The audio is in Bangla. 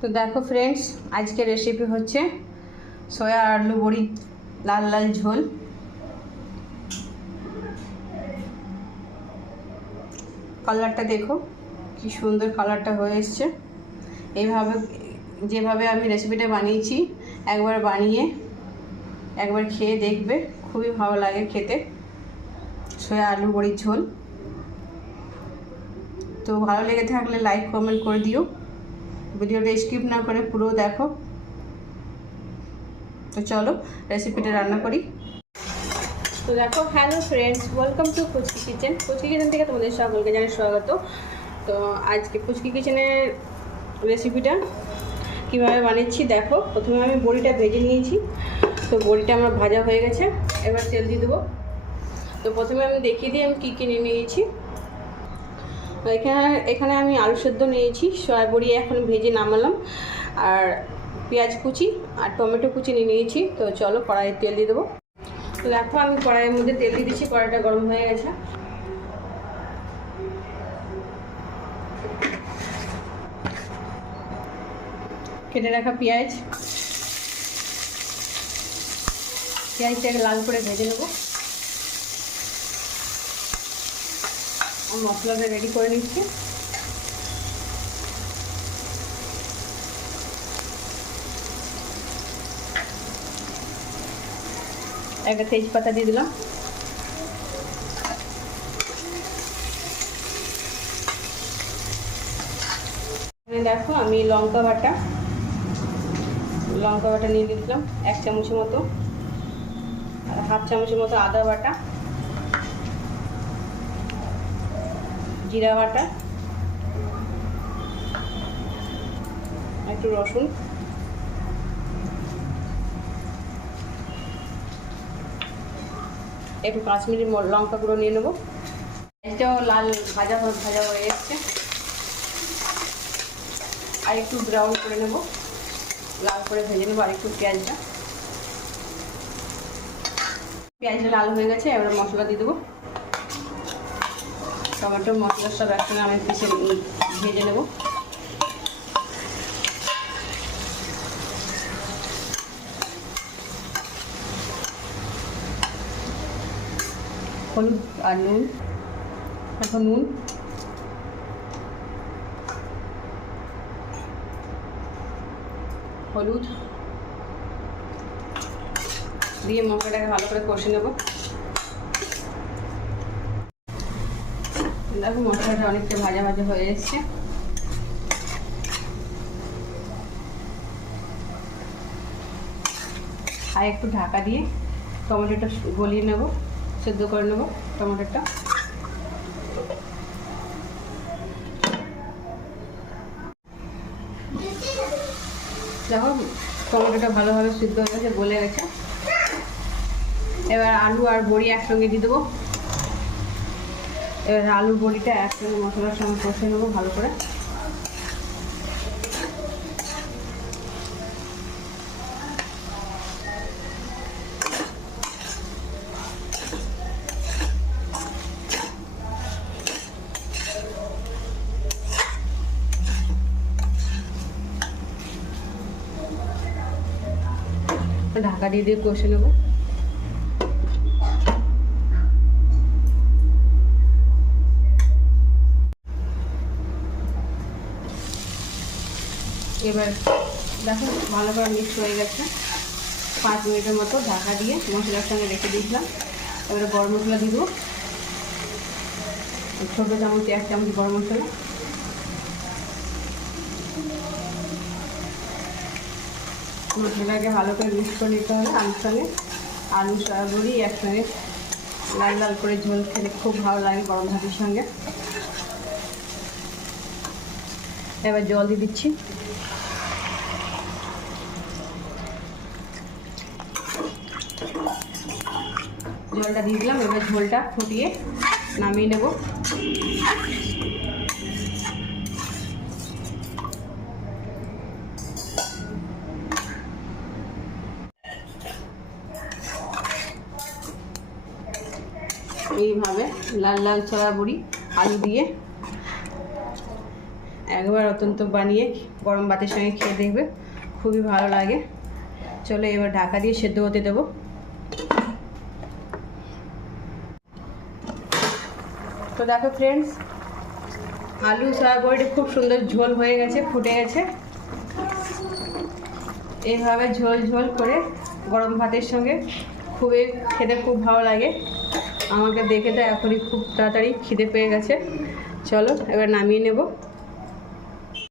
তো দেখো ফ্রেন্ডস আজকে রেসিপি হচ্ছে সয়া আলু বড়ি, লাল লাল ঝোল। কালারটা দেখো, কি সুন্দর কালারটা হয়ে এসছে। এইভাবে যেভাবে আমি রেসিপিটা বানিয়েছি, একবার বানিয়ে, একবার খেয়ে দেখবে, খুবই ভালো লাগে খেতে। সয়া আলু বড়ির ঝোল। তো ভালো লেগে থাকলে লাইক কমেন্ট করে দিও। ভিডিওটা স্কিপ না করে পুরো দেখো। তো চলো রেসিপিটা রান্না করি। তো দেখো hello friends welcome to Fuchki kitchen Fuchki kitchen থেকে তোমাদের সকলকে জানাই স্বাগত। তো আজকে ফুচকি কিচেনের রেসিপিটা কীভাবে বানিয়েছি দেখো। প্রথমে আমি বড়িটা ভেজে নিয়েছি। তো বড়িটা আমার ভাজা হয়ে গেছে। এবার তেল দিয়ে দেবো। তো প্রথমে আমি দেখিয়ে দিই আমি কী কী নিয়ে নিয়েছি। এখানে এখানে আমি আলু সেদ্ধ নিয়েছি, সয়া এখন ভেজে নামালাম, আর পেঁয়াজ কুচি আর টমেটো কুচি নিয়ে নিয়েছি, তো চলো কড়াইয়ে তেল দিয়ে দেবো। তো দেখো আমি কড়াইয়ের মধ্যে তেল দিয়ে দিচ্ছি, কড়াইটা গরম হয়ে গেছে। কেটে রাখা পেঁয়াজ। পেঁয়াজটাকে লাল করে ভেজে নেব। মশলাটা রেডি করে নিচ্ছি। একটা তেজপাতা দিয়ে দিলাম। দেখো আমি লঙ্কা বাটা। লঙ্কা বাটা নিয়ে দিলাম এক চামচের মতো। আর হাফ চামচের মতো আদা বাটা। জিরা বাটা, একটু রসুন। একটু কাশ্মীরি লঙ্কা গুঁড়ো নিয়ে নেব। এটাও লাল ভাজা ভাজা হয়ে এসছে। আর একটু ব্রাউন করে নেব। লাল করে ভেজে নেব আর একটু পেঁয়াজটা। পেঁয়াজটা লাল হয়ে গেছে, এবার মশলা দিয়ে দেবো। টমেটো মশলা সব একসঙ্গে আমি পিসে ভেজে নেব। হলুদ আর নুন। এখন নুন। হলুদ। দিয়ে মশলাটাকে ভালো করে কষে নেব। দেখো, মশলাটা অনেকটা ভাজা ভাজা হয়ে এসছে। আর একটু ঢাকা দিয়ে টমেটোটা গলিয়ে নেব, সেদ্ধ করে নেব টমেটোটা। দেখো, টমেটোটা ভালোভাবে সিদ্ধ হয়ে গেছে, গলে গেছে। এবার আলু আর বড়ি একসঙ্গে দিয়ে দেবো। এবার আলুর বড়িটা একসঙ্গে মশলার সঙ্গে কষে নেব ভালো করে। ঢাকা দিয়ে দিয়ে কষে নেব। এবার দেখো, ভালো করে মিক্স হয়ে গেছে। পাঁচ মিনিটের মতো ঢাকা দিয়ে মশলার সঙ্গে রেখে দিয়েছিলাম। এবারে গরম মশলা দেবো। ছোটো চামচ, এক চামচ গরম মশলা। মশলাটাকে ভালো করে মিক্স করে নিতে হবে আলুর সঙ্গে। আলু, সয়াবড়ি একসঙ্গে লাল লাল করে ঝোল খেলে খুব ভালো লাগে গরম ভাতের সঙ্গে। এবার জল দিয়ে দিচ্ছি। জলটা দিয়ে দিলাম, এবার ঝোলটা ফুটিয়ে নামিয়ে নেব। এইভাবে লাল লাল সয়া বড়ি, আলু দিয়ে একবার অত্যন্ত বানিয়ে গরম ভাতের সঙ্গে খেয়ে দেখবে, খুবই ভালো লাগে। চলো এবার ঢাকা দিয়ে সেদ্ধ হতে দেবো। তো দেখো ফ্রেন্ডস আলু সয়াবিনটি খুব সুন্দর ঝোল হয়ে গেছে, ফুটে গেছে। এইভাবে ঝোল ঝোল করে গরম ভাতের সঙ্গে খুবই খেতে খুব ভালো লাগে। আমাকে দেখে তো এখনই খুব তাড়াতাড়ি খিদে পেয়ে গেছে। চলো এবার নামিয়ে নেব।